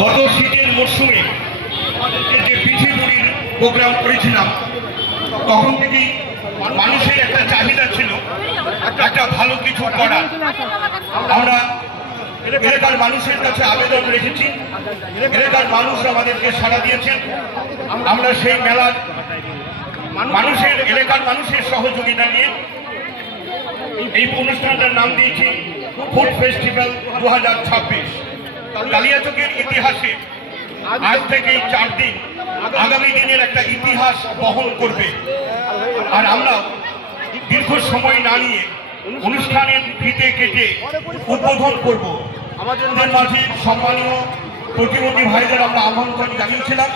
গত শীতের মরশুমে যে পিঠেপুলির প্রোগ্রাম করেছিলাম তখন থেকেই মানুষের একটা চাহিদা ছিল একটা ভালো কিছু করার। আমরা এলাকার মানুষের কাছে আবেদন রেখেছি, এলাকার মানুষ আমাদেরকে সাড়া দিয়েছেন। আমরা সেই মেলার মানুষের এলাকার মানুষের সহযোগিতা নিয়ে এই অনুষ্ঠানটার নাম দিয়েছি ফুড ফেস্টিভ্যাল 2026। কালিয়াচকের ইতিহাসে আজ থেকে 4 দিন আগামী দিনের একটা ইতিহাস বহন করবে। আর আমরা দীর্ঘ সময় না নিয়ে অনুষ্ঠানের ফিতে কেটে উদ্বোধন করব। আমাদের মাঝে সম্মানীয় প্রতিবন্ধী ভাইদের আমরা আমন্ত্রণ জানিয়েছিলাম।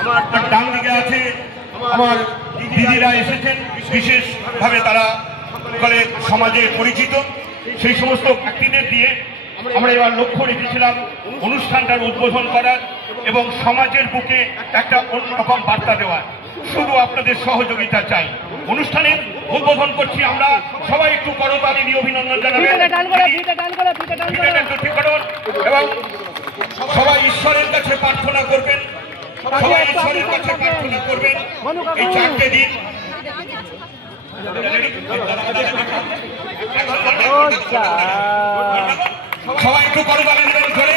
আমার ডান দিকে আছে আমার দিদিরা এসেছেন, বিশেষভাবে তারা সমাজে পরিচিত। সেই সমস্ত ব্যক্তিদের দিয়ে আমরা এবার লক্ষ্য রেখেছিলাম অনুষ্ঠানটার উদ্বোধন করার এবং সমাজের বুকে একটা অন্যরকম বার্তা দেওয়ার। শুধু আপনাদের সহযোগিতা চাই। অনুষ্ঠানের উদ্বোধন করছি আমরা, সবাই একটু করতালি দিয়ে অভিনন্দন জানাবেন এবং সবাই ঈশ্বরের কাছে প্রার্থনা করবেন, সবাই ঈশ্বরের কাছে প্রার্থনা করবেন এই 4টে দিন। সবাই একটু করতালি ধরে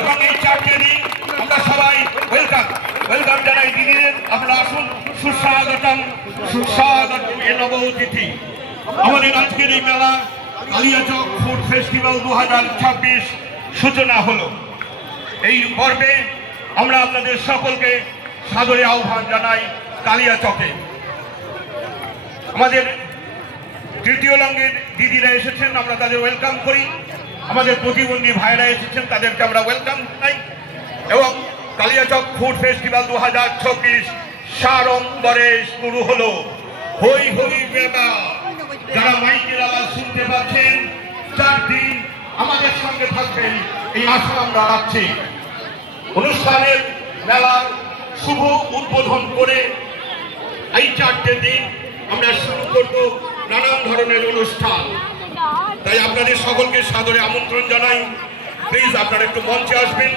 এবং এই 4টে দিন আমরা সবাই ওয়েলকাম জানাই দিদিদের। আপনারা আসুন, সুস্বাগতম এ নব অতিথি। আমাদের আজকের এই মেলা কালিয়াচক ফুড ফেস্টিভ্যাল 2026 সূচনা হলো। এই পর্বে আমরা আপনাদের সকলকে সাদরে আহ্বান জানাই কালিয়াচকে। আমাদের তৃতীয় লঙ্গের দিদিরা এসেছেন, আমরা তাদের ওয়েলকাম করি। আমাদের প্রতিবন্ধী ভাইরা এসেছেন, তাদেরকে আমরা ওয়েলকাম জানাই। এবং কালিয়াচক ফুড ফেস্টিভ্যাল 2026 সাড়ম্বরে শুরু হলো। হই হই বেলা, যারা মাইকের আওয়াজ শুনতে পাচ্ছেন 4 দিন আমাদের সঙ্গে থাকবেন এই আশা আমরা রাখছি। অনুষ্ঠানের মেলার শুভ উদ্বোধন করে এই 4টে দিন আমরা শুরু করব নানান ধরনের অনুষ্ঠান। তাই আপনাদের সকলকে সাদরে আমন্ত্রণ জানাই। প্লিজ আপনারা একটু মঞ্চে আসবেন।